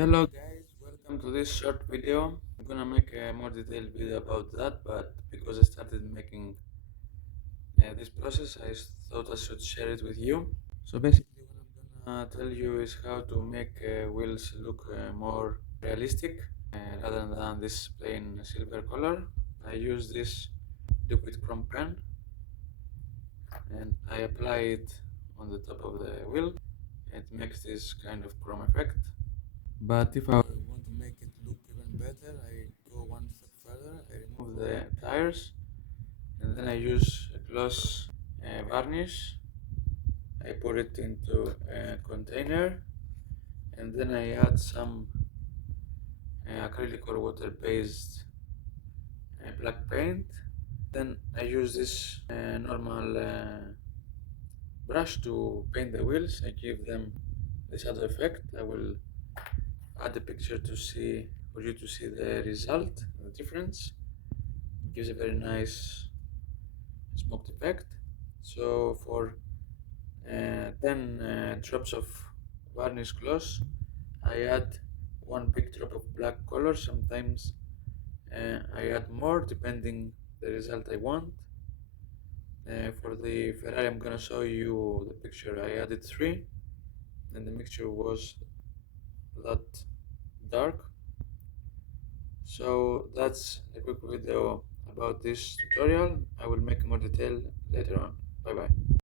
Hello guys, welcome to this short video. I'm gonna make a more detailed video about that, but because I started making this process, thought I should share it with you. So basically what I'm gonna tell you is how to make wheels look more realistic rather than this plain silver color. I use this liquid chrome pen and I apply it on the top of the wheel. It makes this kind of chrome effect. But if I want to make it look even better, I go one step further. I remove the tires and then I use a gloss varnish. I put it into a container and then I add some acrylic or water based black paint. Then I use this normal brush to paint the wheels. I give them the shadow effect. I will add a picture to see for you to see the result, the difference. It gives a very nice smoked effect. So for 10 drops of varnish gloss, I add one big drop of black color. Sometimes I add more depending the result I want. For the Ferrari, I'm gonna show you the picture. I added 3 and the mixture was that dark. So that's a quick video about this tutorial. I will make more detail later on. Bye bye.